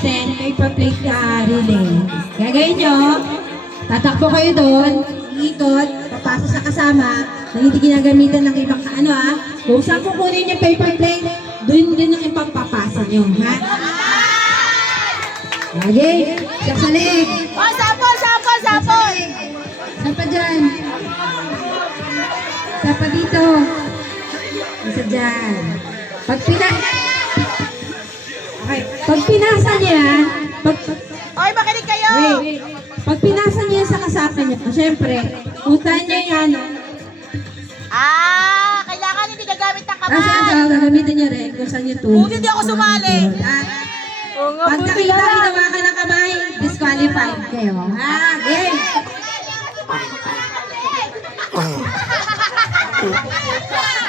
natin, paper plate relay. Gagawin nyo, tatakbo kayo doon, iikot, papasa sa kasama, na hindi ginagamitan ng ibang kung saan kukunin yung paper plate, doon din ang ipagpapasa nyo, ha? Okay, siya sa leeg. Sapol! Saan pa dyan? Saan pa dito? Isa dyan. Pag pinasa niya, Oy, makinig kayo! wait. Pag pinasa niya sa kasama niya, syempre, utan niya yan. Kailangan hindi gagamit ng kamay. Kasi ang gagamitin niya rin kung saan niya ito. Buti di ako sumali. Pagkakita ginawa ka ng kamay, disqualified kayo. Game!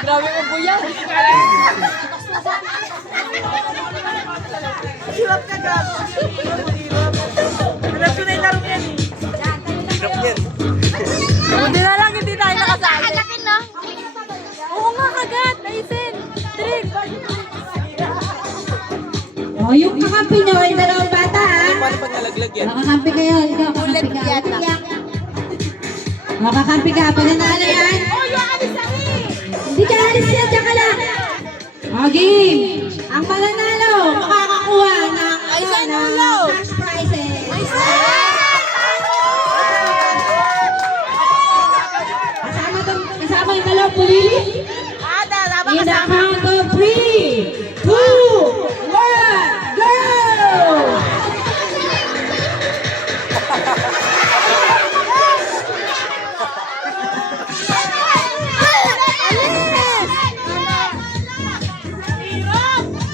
Grabe mo po yan. Hirap ka, gago. Hirap ko na yung laro yan. Hirap yan. Buti na lang, hindi tayo nakasali. Agatin na. Oo nga, kagat. Ayusin. Trick. Yung kakampi nyo ay dalawang bata, ha? Paano pag nalaglag yan? Makakampi kayo. Ikaw, kakampi ka. Makakampi ka. Pag nanalo yan, Oh, yung alis na hindi ka alis yan. Diyan ka lang. Game! Ang mananalo, makakakuha ng cash prizes. Kasama yung dalawang pulili. Tama In the kasama. count of 3, 2, 1, go!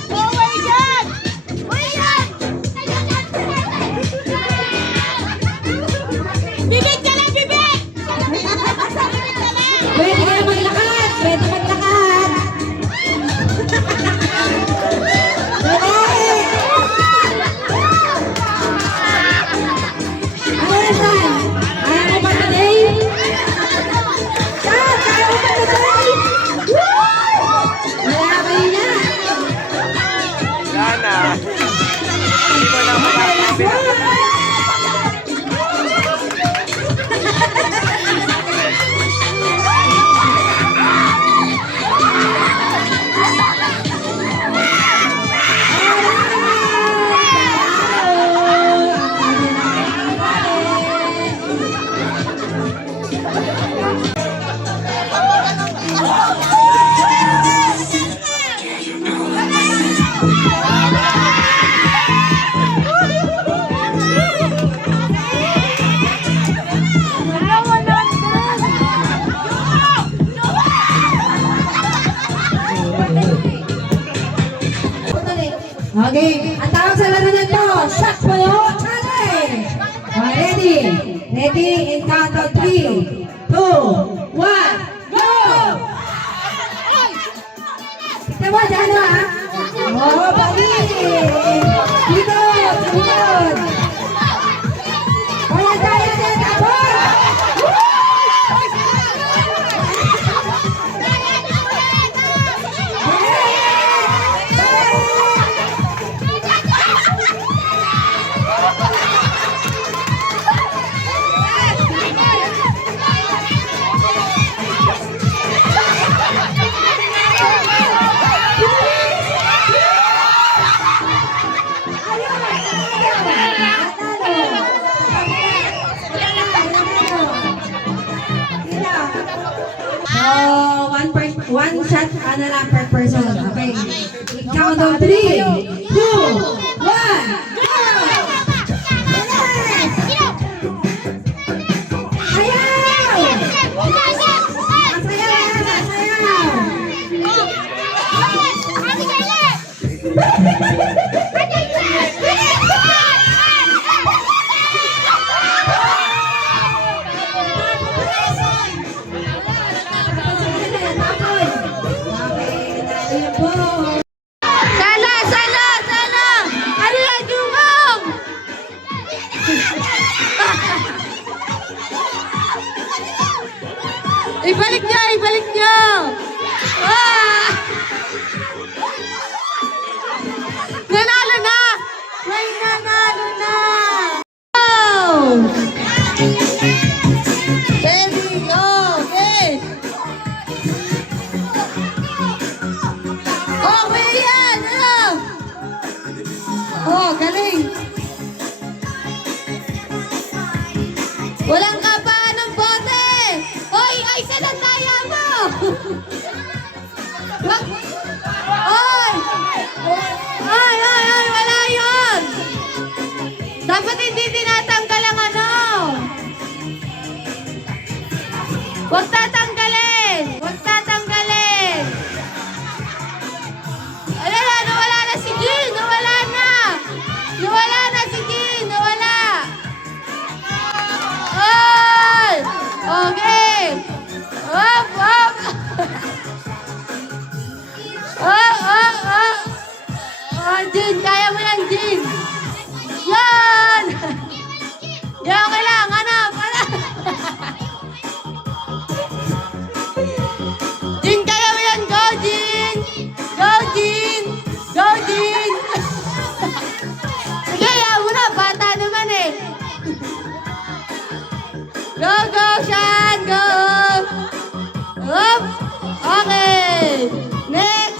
Oh my God! Bibig ka lang, bibig! Pwede kayo maglakad! Pwede maglakad! Pwede! Ano yan? Ayaw mo ba today? Dad, ayaw mo ba today? Wala kayo na! Wala na. Hindi mo na makakapit. Okay, ang tawag sa laro nito, Shot Puyo Challenge! Ready? Ready? In count of 3, 2, 1, go! Kita mo dyan, ha? Oh, bali! Dito! Sumunod! Kaya tayo sa tapos! One shot na lang per person. Okay. Count of 3, 2, 1, go! Sana! May nanalo na! Oh! Ready, go! Okay! Okay yan! Ano? Oh, galing! Walang kapaan ng bote! Hoy, ay sanandaya mo! Wag! Hoy! Ay, ay, ay, wala yun! Dapat hindi tinatanggal ang ano! Huwag tatanggalin! Huwag tatanggalin! Ayan na, nawala na si Jean! Nawala na! Nawala na si Jean! Nawala! Ay! Okay! Up, up! Oh, Jean! Kaya mo yan, Jean! Yan! Yan, okay lang! Hanap! Hanap! Jean, kaya mo yan! Go, Jean! Go, Jean! Go, Jean! Sige, yan mo na! Bata naman eh! Go, go, Sean! Go! Up! Okay! Next!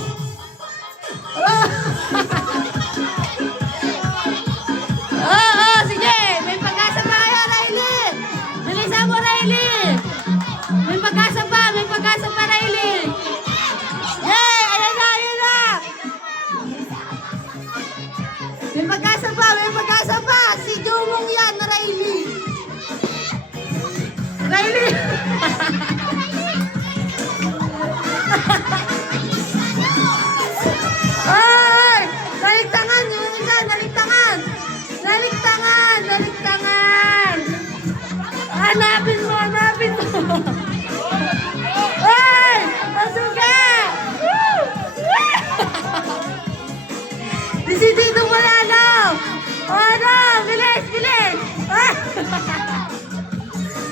Oh, sige! May pag-asa pa kayo, Riley! Bilisan mo, Riley! May pag-asa pa! May pag-asa pa, Riley! Yay! Ayan na! Ayan na! May pag-asa pa! May pag-asa pa! Si Jomong yan, Riley! Riley! Ay! Naliktangan! Yung isa! Naliktangan! Naliktangan! Naliktangan! Hanapin mo! Hanapin mo! Ay! Masuga! Si Tito Manalo! O ano? Bilis! Bilis! Ah!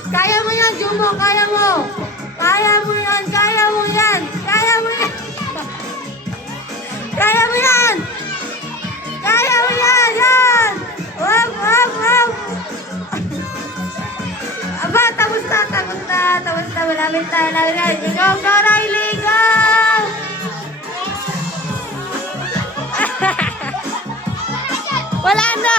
Kaya mo yan, Jumbo! Kaya mo! Kaya mo yan! Kaya mo yan! Kaya mo yan! Kaya mo yan! Kaya mo yan! Yan! Wap! Wap! Wap! Aba, tapos na! Tapos na! Tapos na! Malapit na! Malapit na! Go! Go, Riley! Go! Wala na!